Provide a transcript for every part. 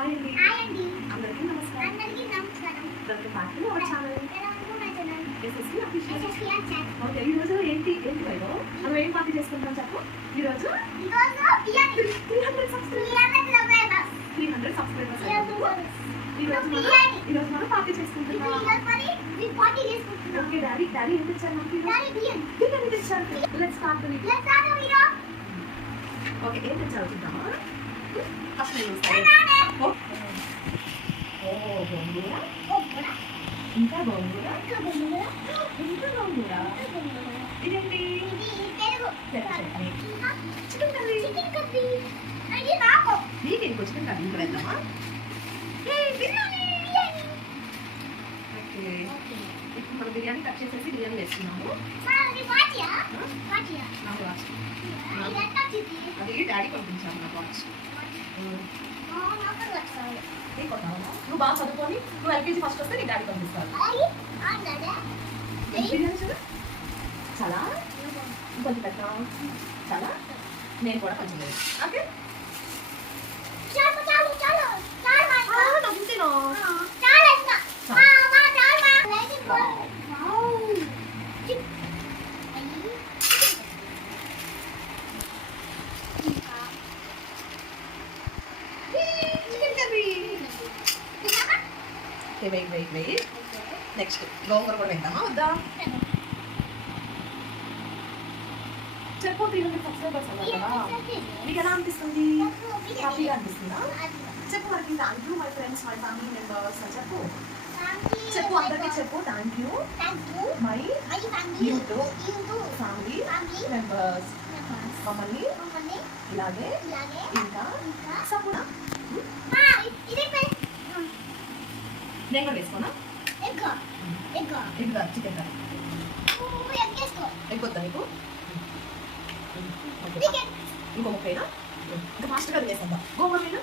Hi అండి. అందరికీ నమస్కారం. Welcome back to our channel SSC official. Okay, ఈ రోజు ఏంటి వైభవ్, మనం ఏం పార్టీ చేసుకుంటాం చెప్పు. ఈ రోజు 300 సబ్స్క్రైబర్స్. ఈ రోజు మనం పార్టీ చేసుకుంటున్నాం. ఓకే, డాడీ ఏం తెచ్చారు మనకి? బిర్యానీ తెచ్చారు. Let's start the video. Okay, ఏం తెచ్చారు చూద్దామా? ఫస్ట్ నేను గోంగూర, ఇంకా గోంగూర, ఇదేంటి? Chicken curry. నీకు చికెన్ కర్రీ ఇంకా వెళ్దామా? ఓకే, ఇప్పుడు మనం బిర్యానీ కట్ చేసేసి బిర్యానీ వేస్తున్నాము. అది డాడీ పంపించాను నా వాచ్. నువ్వు బాగా చదువుకొని నువ్వు ఎల్కేజీ ఫస్ట్ వస్తే నీ డాడీ పంపిస్తాను. చాలా కొంచెం పెట్టాం. చాలా నేను కూడా కొంచెం లేదు. Okay, wait. నెక్స్ట్ గోంగూర కూడా వెళ్దామా వద్దా? చెప్పు. 300 సబ్స్క్రైబర్స్ అన్నారు కదా, మీకు ఎలా అనిపిస్తుంది? హ్యాపీగా అనిపిస్తుందా? చెప్పు మనకి. Thank you my friends, my family members అని చెప్పు. అందరికీ చెప్పు. Thank you my YouTube family members. మమ్మల్ని ఇలాగే ఇంకా సపోర్ట్. నేను కూడా వేసుకోనా? Egg chicken curry. ఎగ్ వద్దా నీకు? ఇంకో ముక్కైనా ఇంకా ఫాస్ట్గా వేసేద్దా? గోంగూర మీద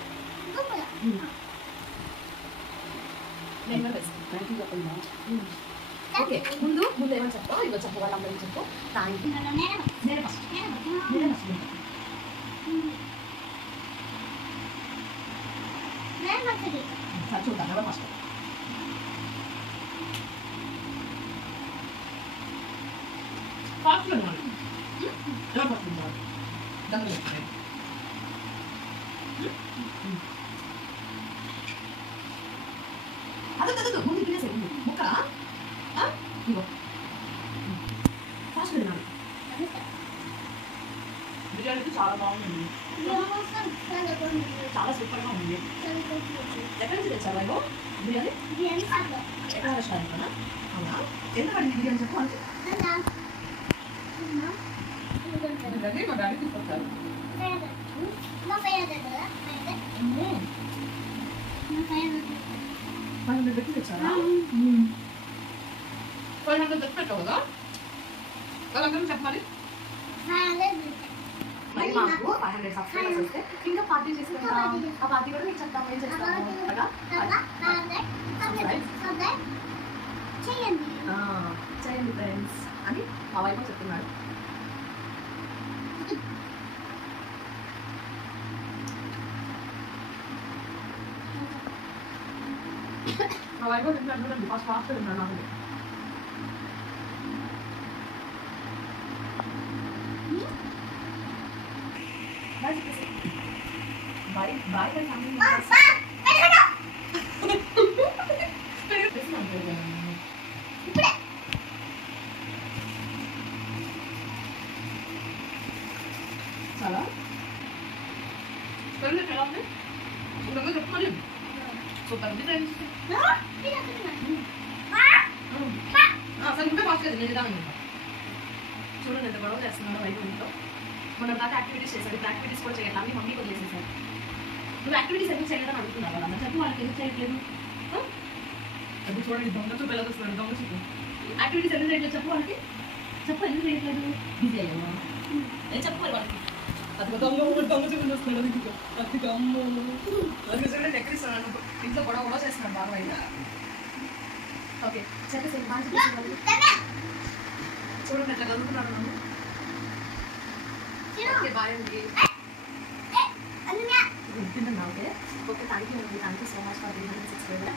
నేను కూడా వేస్తాను. ఓకే, ముందు ఏమని చెప్పు? ఇగో చెప్పు, వాళ్ళందరికీ చెప్పు. Thank you. నేనే ఫస్ట్ చూద్దాం ఎవరు ఫస్ట్. ఫాస్ట్లో ఉన్నాను. ఎవరు ఫస్ట్ ఉంటారు? దగ్గర చెప్తాను. అదొద్దు, ముందు తినేసే ముక్క. ఇగో ఫాస్ట్ తిన్నాను. బిర్యానీ చాలా బాగుంది, చాలా సూపర్గా ఉంది. ఎక్కడి నుంచి తెచ్చావా ఇగో బిర్యానీ? ఎక్కడ రెస్టారెంట్లోనా? అవునా? ఎంత పడింది బిర్యానీ చెప్పు. అంటే మా డాడీ తీసుకొచ్చారు. 500 పెట్టి తెచ్చారా? 500 తెచ్చి పెట్టావు కదా? వాళ్ళందరూ చెప్పాలి. మరి మాకు 500 సబ్స్క్రైబర్స్ వస్తే ఇంకా పార్టీ చేసుకుంటాం. ఆ పార్టీ కూడా మీకు చెప్తాము. ఏం చేస్తాము? చేయండి ఫ్రెండ్స్ అని మా వైపు చెప్తున్నాడు. మా వైపు చెప్తున్నాడు చూడండి. ఫాస్ట్ ఉన్నాడు నాకు. బాయ్ చాలా ఎలా ఉంది? చెప్పమని సూపర్ ఉంది ఫ్రెండ్స్. సరే ఇంకా ఫాస్ట్ కదా నేను చూడండి ఎంత గొడవ చేస్తున్నాడు వైపు ఇంట్లో. మొన్న దాకా యాక్టివిటీస్ చేశాడు, ఇప్పుడు యాక్టివిటీస్ కూడా చేయాలి. అన్నీ మమ్మీ కూడా చేసేసాడు. నువ్వు యాక్టివిటీస్ ఎందుకు చేయలేదని అడుగుతున్నావు కదా, అన్న చెప్పు. వాళ్ళకి ఎందుకు చేయట్లేదు? అది చూడండి, దొంగ చూపు ఎలా వస్తున్నాడు. దొంగ చూపు. యాక్టివిటీస్ ఎందుకు చేయట్లేదు చెప్పు వాళ్ళకి. చెప్పు ఎందుకు చేయట్లేదు? బిజీ అయ్యావా? నేను చెప్పు మరి వాళ్ళకి. అది దొంగ చూపు వస్తున్నాడు. అది అమ్మో అది చూడండి ఎక్కడిస్తున్నాడు. ఇంట్లో గొడవ చేస్తున్నాడు బాగా అయినా. ఓకే చెప్పేసి చూడండి ఎట్లా కలుగుతున్నాడు నన్ను. ఓకే బాయ్ అండి. తింటున్నా okay okay thank you so much for 300 subscriber.